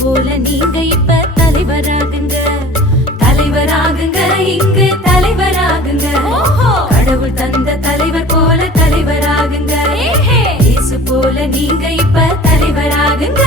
போல நீங்க இப்ப தலைவராகுங்க, தலைவராகுங்க, இங்கு தலைவராகுங்க. கடவுள் தந்த தலைவர் போல தலைவராகுங்க. இயேசு போல நீங்க இப்ப தலைவராகுங்க.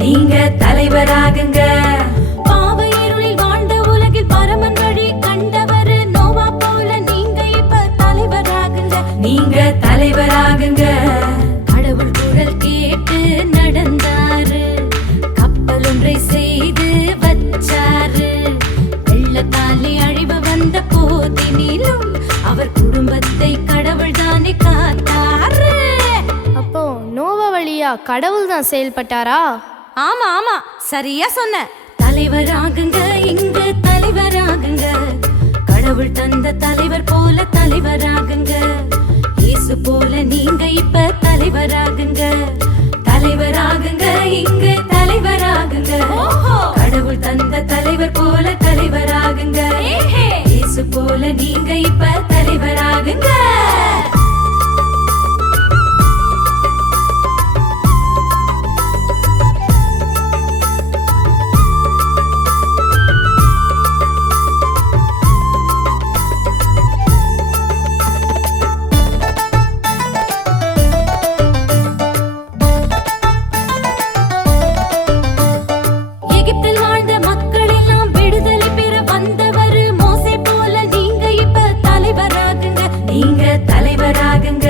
நீங்க தலைவராகுங்க. பாவ இருளில் வாழ்ந்த உலகில் பரமன் வழி கண்டவர் நோவா போல நீங்க இப்ப தலைவராகுங்க. நீங்க தலைவராகுங்க. கடவுள் குரல் கேட்டு நடந்தாரு, கப்பல் ஒன்றை செய்து வச்சாரு. வெள்ளத்தாலே அழிவு வந்த போதினிலும் அவர் குடும்பத்தை கடவுள் தானே காத்தாரு. அப்போ நோவா வழியா கடவுள் தான் செயல்பட்டாரா? ஆமா ஆமா, சரியா சொன்ன. தலைவராகுங்க, இங்கு தலைவராகுங்க. கடவுள் தந்த தலைவர் போல தலைவராகுங்க. இயேசு போல நீங்க இப்ப தலைவராகுங்க, தலைவராகுங்க, இங்கு தலைவராகுங்க. கடவுள் தந்த தலைவர் போல தலைவராகுங்க. இயேசு போல நீங்க இப்ப தலைவராகுங்க. நீங்க தலைவராகுங்க.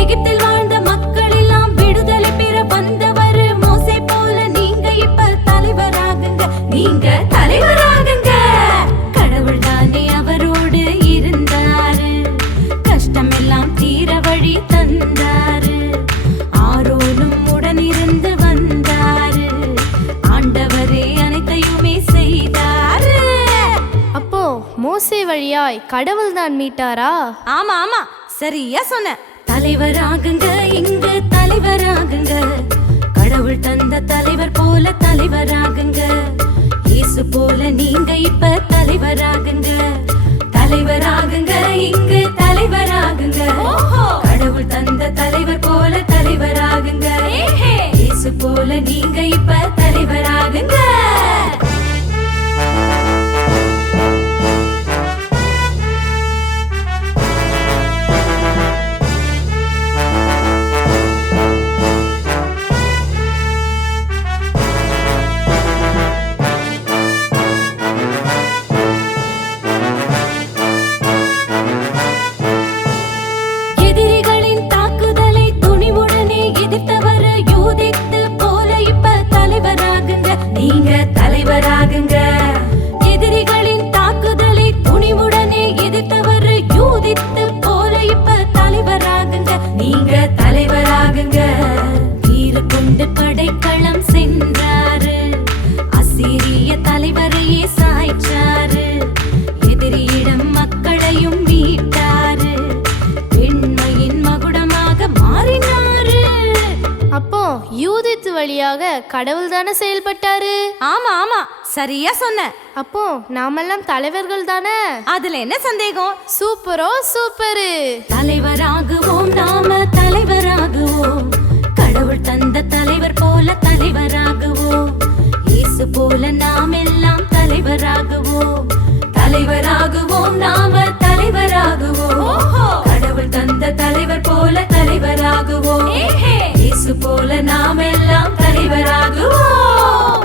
எகிப்தில் வாழ்ந்த மக்கள் எல்லாம் விடுதலை பெற வந்தவர் மோசே போல நீங்க இப்ப தலைவராகுங்க. நீங்க தலைவராகுங்க. கடவுள் தானே அவரோடு இருந்தாரு, கஷ்டம் எல்லாம் தீர வழி தந்தாரு. ஆரோனும் உடனிருந்து வந்தாரு, ஆண்டவரே அனைத்தையுமே செய்தாரு. அப்போ மோசே வழியாய் கடவுள் தான் மீட்டாரா? ஆமா ஆமா, சரியா சொன்ன. தலைவராகுங்க, இங்கு தலைவராகுங்க. கடவுள் தந்த தலைவர் போல தலைவராகுங்க. இயேசு போல நீங்க இப்ப தலைவராகுங்க, தலைவராகுங்க, இங்கு தலைவராகுங்க. கடவுள் தந்த தலைவர் போல தலைவராகுங்க. இயேசு போல நீங்க இப்ப தலைவராகுங்க. நீங்க தலைவராகுங்க. எதிரிகளின் தாக்குதலை துணிவுடனே எதிர்த்தவர் யூதித்து போல இப்ப தலைவராகுங்க. நீங்க தலைவராகுங்க. வீறு கொண்டு படைக்களம் சென்றாரு, அசீரிய தலைவரையே சாய்ச்சாரு. எதிரியிடம் மக்களையும் மீட்டாரு, பெண்மையின் மகுடமாக மாறினாரு. அப்போ யூதித்து வழியாக கடவுள் தானே செயல்பட்டாரு? ஆமா ஆமா, சரியா சொன்ன. அப்போ நாமெல்லாம் தலைவர்கள் தானே, அதுல என்ன சந்தேகம்? சூப்பரோ சூப்பரு. தலைவராகுவோம், நாம தலைவராகுவோம். கடவுள் தந்த தலைவர் போல தலைவராகுவோம். இயேசு போல நாம் எல்லாம் தலைவராகுவோம், தலைவராகுவோம், நாம தலைவராகுவோம். கடவுள் தந்த தலைவர் போல தலைவராகுவோம். இயேசு போல நாம் எல்லாம் தலைவராகுவோம்.